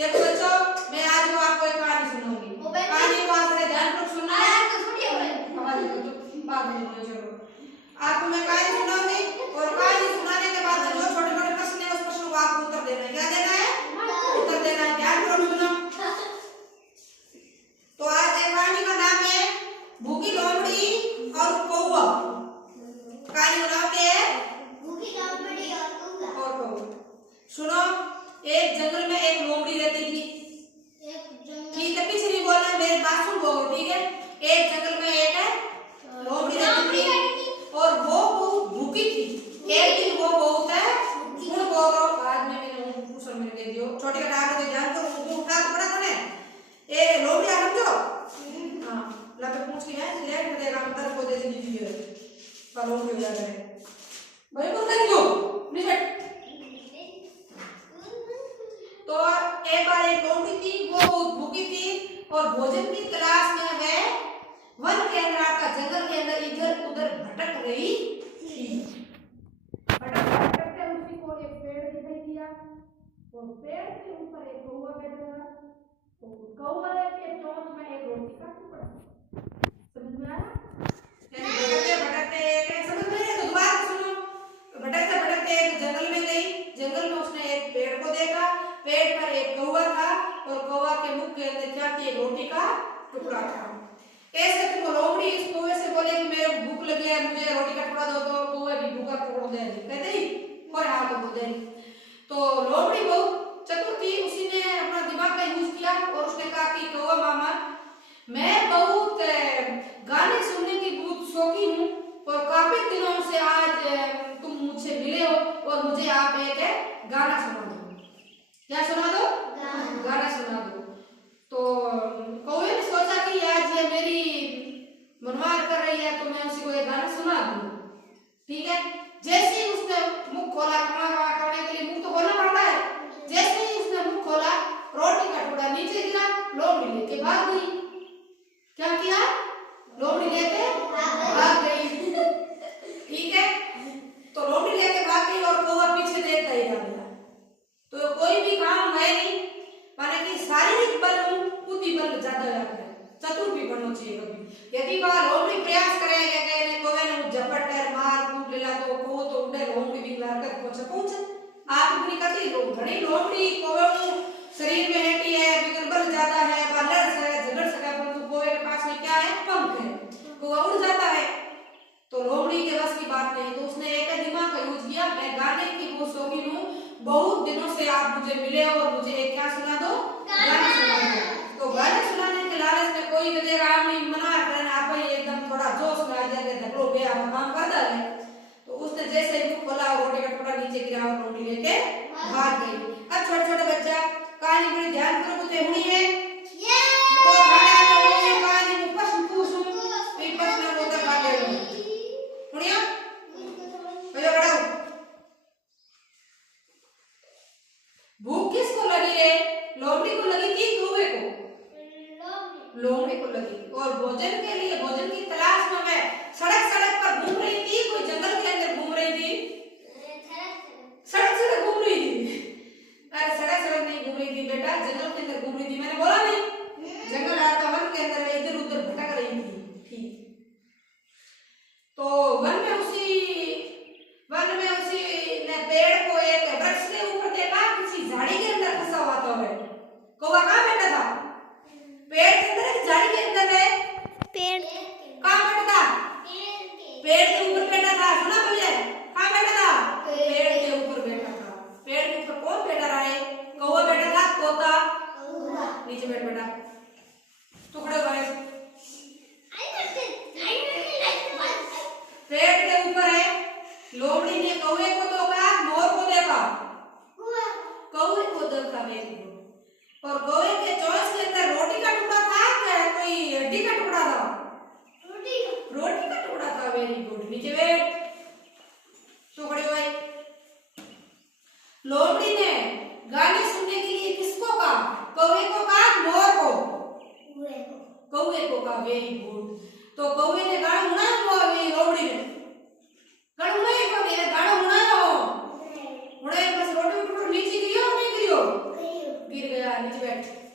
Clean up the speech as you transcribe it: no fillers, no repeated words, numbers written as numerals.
देखो बच्चों, मैं आज वो आपको एक कहानी सुनाऊंगी। कहानी को आपने ध्यानपूर्वक सुनना है। बाद में बोलो चलो। आपको मैं कहानी सुनाऊंगी और कहानी सुनाने के बाद जो छोटे-छोटे प्रश्न है उस प्रश्न को आपको उत्तर देना है। क्या देना है? उत्तर देना है। ध्यानपूर्वक सुनो। तो आज एक कहानी का नाम है भूखी लोमड़ी और कौवा। कहानी का नाम क्या है? भूखी लोमड़ी और कौवा। सुनो, एक जंगल में एक लोमड़ी रहती थी। ठीक है, पीछे नहीं बोलना, मेरी बात सुन लो, ठीक है? एक जंगल में एक लोमड़ी रहती थी और वो बहुत भूखी थी। एक दिन वो बहुत है गुण बोल रहा बाद में मैंने पूछा मैंने दे दियो छोटे का नाम को ध्यान करो, वो उठा तो पड़ा कोने ए लोमड़ी आ समझो। हां लगे पूछ के है लेट में देगा अंदर को दे दी है पर लोमड़ी हो जाता है भाई बोल कर दो नहीं। तो एक बार एक लोमड़ी थी, वो बहुत भूखी थी और भोजन की तलाश में वह वन के अंदर आकर जंगल के अंदर इधर उधर भटक रही थी। भटकते उसी को एक पेड़ दिखाई दिया और पेड़ के ऊपर एक कौवा बैठा था। तो कौवे के चोंच में एक रोटी का टुकड़ा। समझ में आया? भटकते एक समझ में आया? तो दोबारा सुनो। भटकते भटकते एक जंगल में गई। जंगल में उसने एक पेड़ को देखा। पेड़ पर एक कौवा था और कौवा के मुख के अंदर क्या थी? एक रोटी का टुकड़ा था। ऐसे तो लोमड़ी इस कौवे से बोले कि मेरे भूख लगी है, मुझे रोटी का टुकड़ा दो। तो कौवे भी भूखा टुकड़ा दे दी, कहते ही और हाथ को दे। तो लोमड़ी बहुत चतुर थी, उसी ने अपना दिमाग का यूज किया और उसने कहा कि कौवा मामा, मैं बहुत गाने सुनने की बहुत शौकीन हूँ और काफी दिनों से आज तुम मुझसे मिले हो और मुझे आप एक गाना सुना दो। क्या सुना दो? गाना सुना दो। तो कौवे ने सोचा कि आज ये मेरी मनमार कर रही है तो मैं उसी को एक गाना सुना दूं। ठीक है, जैसे ही उसने मुंह खोला खाना खाने के लिए मुंह तो खोलना पड़ता है। जैसे ही उसने मुंह खोला रोटी का टुकड़ा नीचे गिरा, लोमड़ी लेके भाग गई। क्या किया? लोमड़ी लेके भाग गई। ठीक है, तो लोमड़ी लेके भाग गई और कौवा पीछे देखता ही रह गया। तो कोई भी काम है नहीं, माने कि शारीरिक बल बुद्धि बल ज्यादा रहता है, चतुर भी बनना चाहिए कभी। यदि वह लोमड़ी प्रयास करेगा कि कोवे ने झपट कर मार कूट लेला तो को तो उड़े लोमड़ी भी लाकर पहुंच आप भी करती लोग घणी लोमड़ी कोवे शरीर में हेटी है, बिगल बल ज्यादा है, बालर से झगड़ सका, परंतु कोवे के पास में क्या है? पंख है, कोवा उड़ जाता है। तो लोमड़ी के बस की बात नहीं। तो उसने एक दिमाग का यूज किया, मैं गाने की बहुत शौकीन हूँ, बहुत दिनों से आप मुझे मिले और मुझे एक क्या सुना दो? गाना सुना दो। तो गाने सुनाने के लालच में कोई कहेगा आप नहीं मना करना, आप ही एकदम थोड़ा जोश में आ जाके धकलो पे आप काम कर डाले। तो उसने जैसे ही मुंह खोला रोटी का टुकड़ा नीचे गिरा और रोटी लेके भाग गई। अब छोटे छोटे बच्चा कहानी बड़ी ध्यान करो कुछ हुई है तो कहानी में प्रश्न पूछूं फिर प्रश्न को उत्तर काट ले सुनिया भैया बड़ा भूख किसको लगी रे? लोमड़ी को लगी थी कौवे को? लोमड़ी को लगी। और भोजन के लिए भोजन की तलाश में मैं सड़क सड़क पर घूम रही थी, कोई जंगल के अंदर घूम रही थी, सड़क सड़क घूम रही थी। अरे सड़क सड़क नहीं घूम रही थी बेटा, जंगल के अंदर घूम रही थी। मैंने बोला नहीं जंगल आता वन के अंदर इधर उधर भटक रही थी। ठीक, तो वन में उसी ने पेड़ को एक वृक्ष के ऊपर देखा, किसी झाड़ी के अंदर फंसा हुआ था। कौवा कहाँ बैठा था? पेड़ के अंदर है, झाड़ी के अंदर है? पेड़ कहाँ बैठा था? पेड़ के ऊपर बैठा था। सुना भैया कहाँ बैठा था? पेड़ के ऊपर बैठा था। पेड़ के ऊपर कौन बैठा रहा है? कौवा बैठा था, तोता नीचे बैठ बैठा टुकड़े वाले पेड़ के ऊपर है। लोमड़ी ने कौवे को तो कहा, मोर को देखा, कौवे को देखा और कौवे के चोंच के अंदर रोटी का टुकड़ा था क्या कोई हड्डी का टुकड़ा था? रोटी का टुकड़ा था। वेरी गुड, नीचे बैठ टुकड़े हुए। लोमड़ी ने गाने सुनने के लिए किसको कहा? कौवे को कहा, मोर को? कौवे को कहा। Very good. तो कौवे ने गाना सुनाया, लोमड़ी ने गाना सुनाया, बस रोटी टुकड़ा नीचे गिरियो नहीं गिरियो? गिर गया। नीचे बैठ।